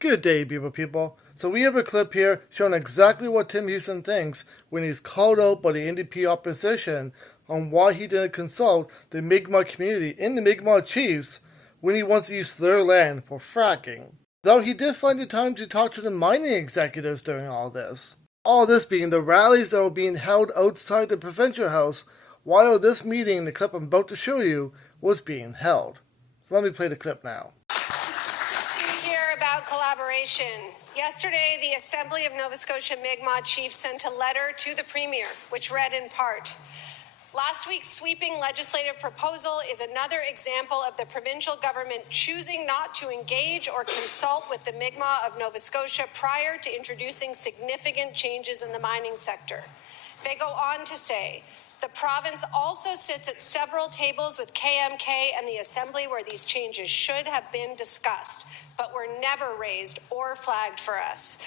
Good day, beautiful people. So we have a clip here showing exactly what Tim Houston thinks when he's called out by the NDP opposition on why he didn't consult the Mi'kmaq community and the Mi'kmaq chiefs when he wants to use their land for fracking. Though he did find the time to talk to the mining executives during all this. All this being the rallies that were being held outside the provincial house while this meeting, the clip I'm about to show you, was being held. So let me play the clip now. About collaboration. Yesterday, the Assembly of Nova Scotia Mi'kmaq Chiefs sent a letter to the Premier, which read in part, "Last week's sweeping legislative proposal is another example of the provincial government choosing not to engage or consult with the Mi'kmaq of Nova Scotia prior to introducing significant changes in the mining sector." They go on to say, "The province also sits at several tables with KMK and the Assembly where these changes should have been discussed, but were never raised or flagged for us."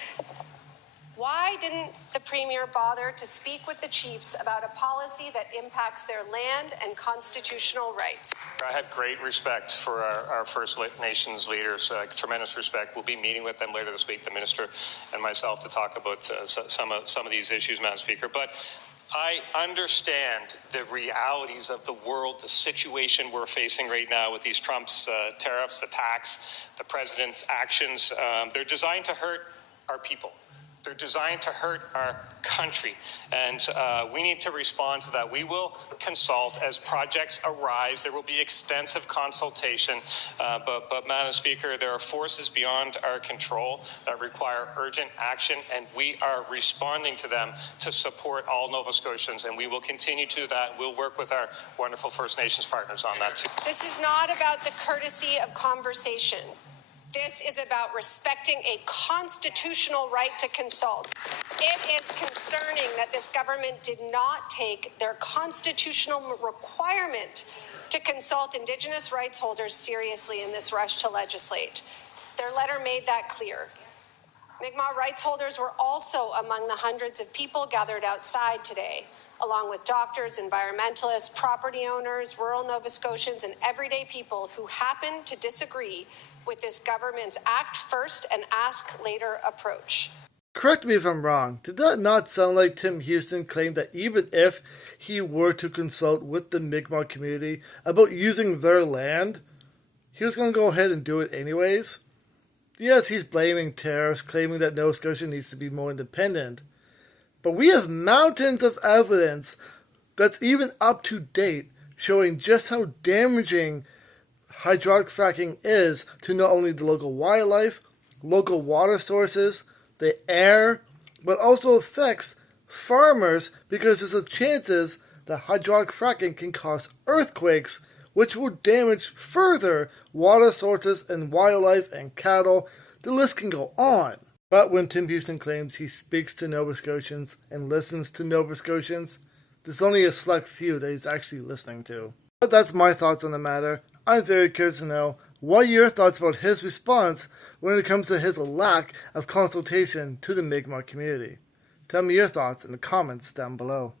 Why didn't the Premier bother to speak with the chiefs about a policy that impacts their land and constitutional rights? I have great respect for our First Nations leaders, tremendous respect. We'll be meeting with them later this week, the Minister and myself, to talk about some of these issues, Madam Speaker. But I understand the realities of the world, the situation we're facing right now with these Trump's tariffs, the tax, the president's actions. They're designed to hurt our people. They're designed to hurt our country, and we need to respond to that. We will consult as projects arise. There will be extensive consultation, but Madam Speaker, there are forces beyond our control that require urgent action, and we are responding to them to support all Nova Scotians, and we will continue to do that. We'll work with our wonderful First Nations partners on that too. This is not about the courtesy of conversation. This is about respecting a constitutional right to consult. It is concerning that this government did not take their constitutional requirement to consult Indigenous rights holders seriously in this rush to legislate. Their letter made that clear. Mi'kmaq rights holders were also among the hundreds of people gathered outside today, along with doctors, environmentalists, property owners, rural Nova Scotians, and everyday people who happen to disagree with this government's act first and ask later approach. Correct me if I'm wrong, did that not sound like Tim Houston claimed that even if he were to consult with the Mi'kmaq community about using their land, he was going to go ahead and do it anyways? Yes, he's blaming tariffs, claiming that Nova Scotia needs to be more independent, but we have mountains of evidence that's even up to date showing just how damaging hydraulic fracking is to not only the local wildlife, local water sources, the air, but also affects farmers because there's a chances that hydraulic fracking can cause earthquakes, which will damage further water sources and wildlife and cattle. The list can go on. But when Tim Houston claims he speaks to Nova Scotians and listens to Nova Scotians, there's only a select few that he's actually listening to. But that's my thoughts on the matter. I'm very curious to know what are your thoughts about his response when it comes to his lack of consultation to the Mi'kmaq community. Tell me your thoughts in the comments down below.